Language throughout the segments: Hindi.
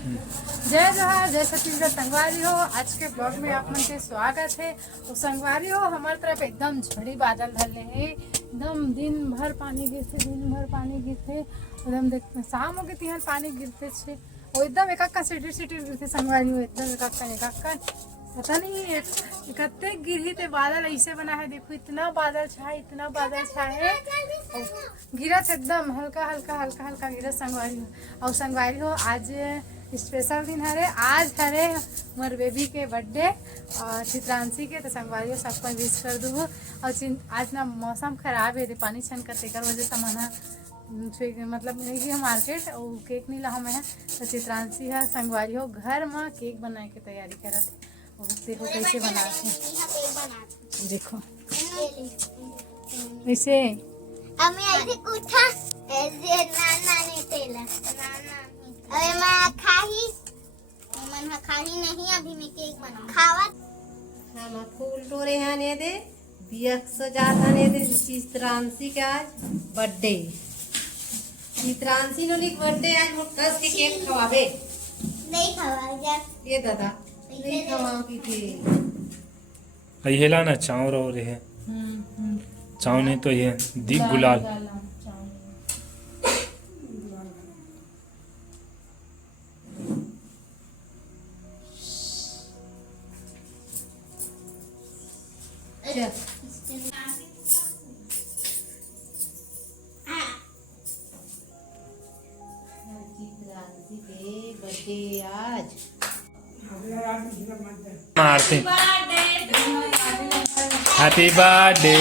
जय जोहार, जय छत्तीसगढ़। संगवारी हो, आज के ब्लॉग में आप मन के स्वागत है। तो संगवारी हो, हमारे तरफ एकदम झड़ी बादल धरले है। एकदम दिन भर पानी गिरते एकदम देख शाम हो गई यहाँ पानी गिरते छे। वो एकदम एक सिटी गिरते संगवारी हो, एकदम एक पता नहीं कत्ते गिरी थे। बादल ऐसे बना है, देखो इतना बादल छाए गिरत एकदम हल्का गिरत संगवारी हो। और संगवारी हो, आज स्पेशल दिन हरे। आज हरे मोर बेबी के बर्थडे और चित्रांशी के। तो संगवारी सबको विश कर दूँ। और आज ना मौसम खराब है, पानी छन कर तेकर वजह से मना मतलब नहीं गया मार्केट और केक नहीं ला मैं। तो चित्रांशी है संगवारी हो घर में केक बनाए के तैयारी करत है। देखो कैसे बनाते हैं, देखो ऐसे ऐसे उठा ऐसे नाना तेला अरे मैं खाही नहीं। अभी मैं केक बना खावत हम फूल तोड़े हैं ने दे बियक सजात ने दे चित्रांशी के आज बर्थडे। चित्रांशी नो बर्थडे आज मोटस के केक खवाबे नहीं खवा ये दादा नहीं खवाओ की थी हेला ना चाव रो रहे हैं। चाव नहीं तो ये दीप गुलाल चित्रांशी के बर्थडे आज मारते हैप्पी बर्थडे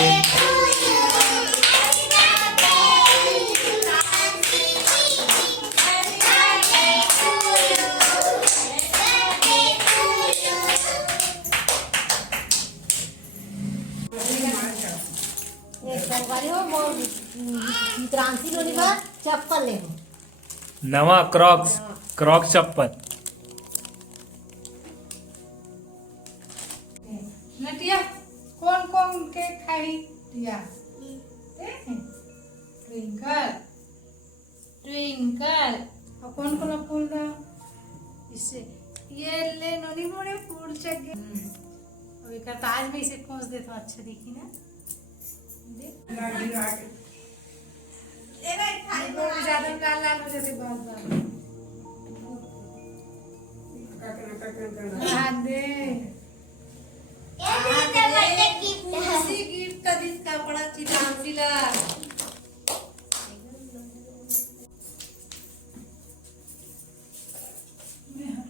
चित्रांशी लोनी बा चप्पल ले हो नवा क्रॉक चप्पल। नटिया कौन केक खाई टिया? ट्विंकल और कौन फूल दा इससे ये ले नोनी मोड़े फूल चक गए। और एक ताज में इसे खोस दे तो अच्छा दिखी ना। ज्यादा लाल हो जाते बाल दे गिफ्ट का दिस का पड़ा चित्रांशी ला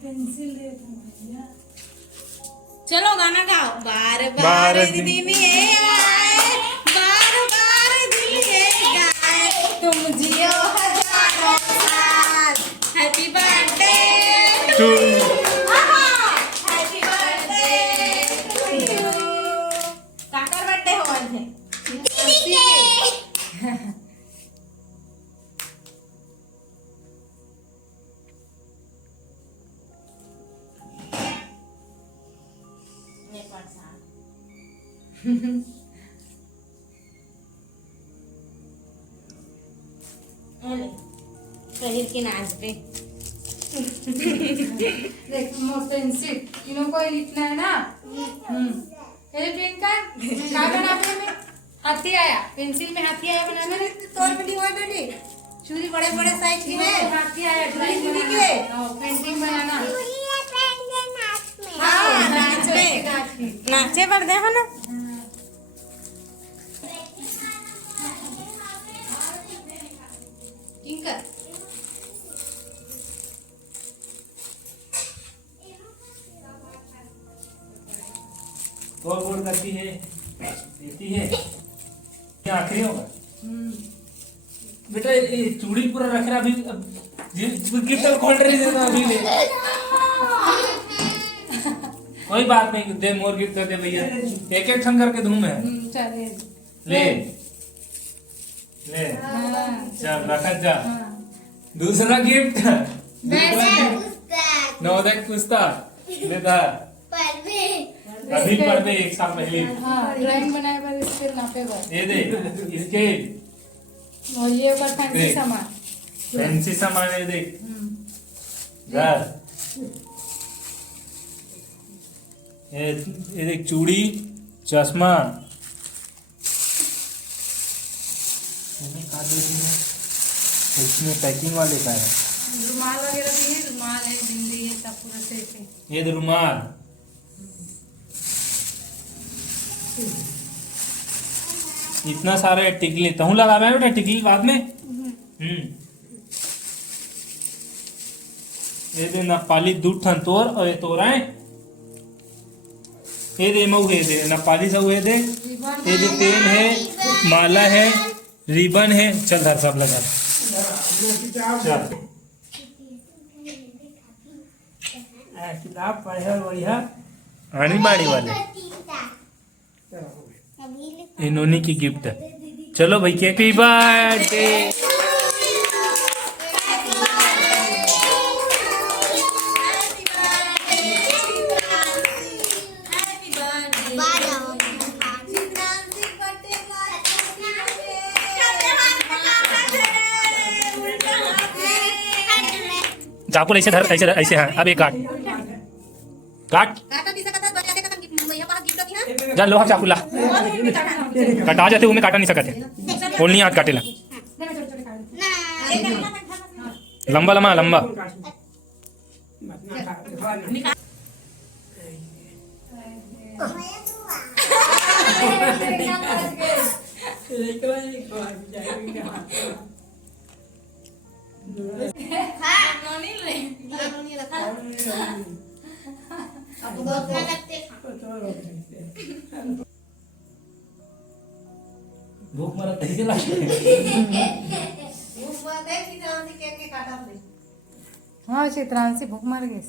पेंसिल दे भैया। चलो गाना गाओ। बार बार बार दिन दिन ये आए बार दिन ये गाए तुम जियो हजारों साल। Happy birthday to happy birthday to you. काकर बर्थडे हो आज है पहिर के नाच पे देख मोर पेंसिल तीनों को लिखना है ना। ये ट्विंकल क्या बनाने में हाथी आया, पेंसिल में हाथी आया बनाने में। तोड़ बड़ी होए बेटी चूड़ी बड़े बड़े साइज की है हाथी आया ड्राइंग ड्राइंग की है पेंटिंग बनाना। हाँ नाच पे नाचे पर दे हो ना ट्विंकल और बोर्ड करती है देती है क्या आखिरी होगा बेटा। ये चूड़ी पूरा रख रहा अभी गिफ्ट खोल रही देना अभी ले। कोई बात नहीं दे मोर गिफ्ट कर दे भैया। एक ठन करके धूम है चले ले ले चल रखा जा। दूसरा गिफ्ट नवोदय पुस्तक ले था अभी पढ़ते एक साल पहले। हाँ ड्राइंग बनाए पर स्केल नापे पर ये दे स्केल और ये पर फैंसी सामान फैंसी सामान है देख घर ये देख चूड़ी चश्मा इसमें पैकिंग वाले का है। रुमाल वगैरह भी है, रुमाल है, बिंदी है, सब पूरा सेट है। ये रुमाल इतना सारा है। टिकली तहु लगा मैं बेटा टिकली बाद में। ये दे नेपाली दूध ठन तोर और ये तोराए ये दे मऊ ये दे नेपाली सब ये दे। ये दे पेन है, माला है, रिबन है। चल धर सब लगा चल। किताब पढ़े बढ़िया आनी बाड़ी वाले इन्होंने की गिफ्ट है। चलो भाई हैप्पी बर्थडे। चाकू ऐसे धर ऐसे ऐसे। हाँ अब एक काट काट जा लोहा चाकू ला कटा जाते वो में काटा नहीं सकते। बोल नहीं हाथ काटेला लंबा लंबा लंबा। भूख मरा कैसे हाँ चित्रांशी भूख मर गई।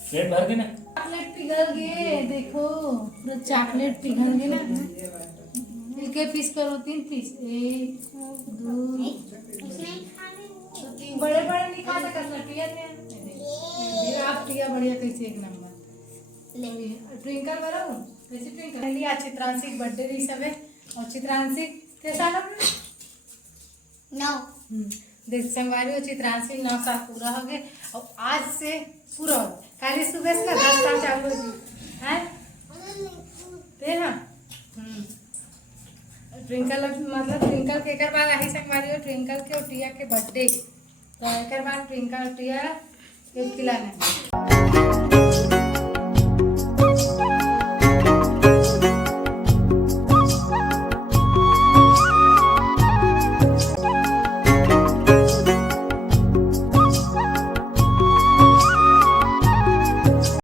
पेट भर के ना चॉकलेट पिघल गए, देखो पूरा चॉकलेट पिघल गए ना। मिलके पीस करो, 3 पीस, 1 2 बड़े बड़े नहीं खा सकते टिया ने। आप टिया बढ़िया कैसे एक नंबर ट्विंकल करो कैसे ट्विंकल लिया। चित्रांशी बर्थडे रही सब है और चित्रांशी कैसा लग 9 देख संगवारी हो चित्रांशी 9 साल पूरा हो गए और आज से पूरा हो कल सुबह से 10 साल चालू हो गई है तेरा। ट्विंकल मतलब ट्विंकल के एक बार आई संगवारी हो ट्विंकल के और टिया के बर्थडे तो एक बार ट्विंकल टिया केक खिलाना।